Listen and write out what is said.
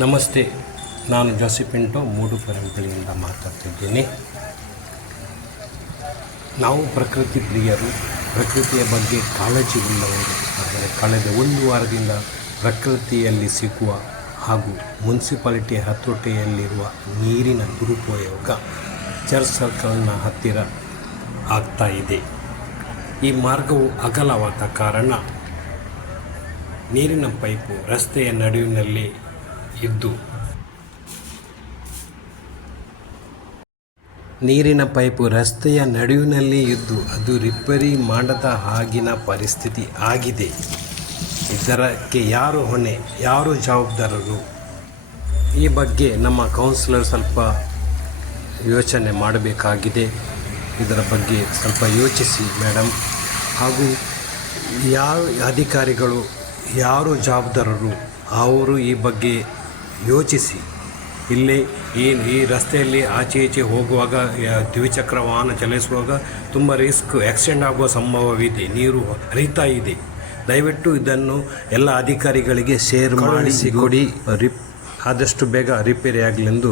ನಮಸ್ತೆ, ನಾನು ಜೋಸಿಪಿಂಟೋ ಮೂಡುಪರಂಪಳಿಯಿಂದ ಮಾತಾಡ್ತಿದ್ದೀನಿ. ನಾವು ಪ್ರಕೃತಿ ಪ್ರಿಯರು, ಪ್ರಕೃತಿಯ ಬಗ್ಗೆ ಕಾಳಜಿ ಉಳ್ಳವರು. ಆದರೆ ಕಳೆದ ಒಂದು ವಾರದಿಂದ ಪ್ರಕೃತಿಯಲ್ಲಿ ಸಿಗುವ ಹಾಗೂ ಮುನ್ಸಿಪಾಲಿಟಿ ಹತೋಟಿಯಲ್ಲಿರುವ ನೀರಿನ ದುರುಪಯೋಗ ಚರ್ಚ್ ಸರ್ಕಲ್ನ ಹತ್ತಿರ ಆಗ್ತಾ ಇದೆ. ಈ ಮಾರ್ಗವು ಅಗಲವಾದ ಕಾರಣ ನೀರಿನ ಪೈಪು ರಸ್ತೆಯ ನಡುವಿನಲ್ಲಿ ಇದ್ದು ಅದು ರಿಪೇರಿ ಮಾಡದ ಹಾಗಿನ ಪರಿಸ್ಥಿತಿ ಆಗಿದೆ. ಇದಕ್ಕೆ ಯಾರು ಹೊಣೆ, ಯಾರು ಜವಾಬ್ದಾರರು? ಈ ಬಗ್ಗೆ ನಮ್ಮ ಕೌನ್ಸಿಲರ್ ಸ್ವಲ್ಪ ಯೋಚನೆ ಮಾಡಬೇಕಾಗಿದೆ. ಇದರ ಬಗ್ಗೆ ಸ್ವಲ್ಪ ಯೋಚಿಸಿ ಮೇಡಮ್. ಹಾಗೂ ಯಾವ ಅಧಿಕಾರಿಗಳು, ಯಾರು ಜವಾಬ್ದಾರರು, ಅವರು ಈ ಬಗ್ಗೆ ಯೋಚಿಸಿ. ಇಲ್ಲೇ ಈ ರಸ್ತೆಯಲ್ಲಿ ಆಚೆ ಈಚೆ ಹೋಗುವಾಗ, ದ್ವಿಚಕ್ರ ವಾಹನ ಚಲಿಸುವಾಗ ತುಂಬ ಆಕ್ಸಿಡೆಂಟ್ ಆಗುವ ಸಂಭವವಿದೆ. ನೀರು ಹರಿತಾ ಇದೆ. ದಯವಿಟ್ಟು ಇದನ್ನು ಎಲ್ಲ ಅಧಿಕಾರಿಗಳಿಗೆ ಶೇರ್ ಮಾಡಿಸಿ ಕೊಡಿ. ಆದಷ್ಟು ಬೇಗ ರಿಪೇರಿ ಆಗಲೆಂದು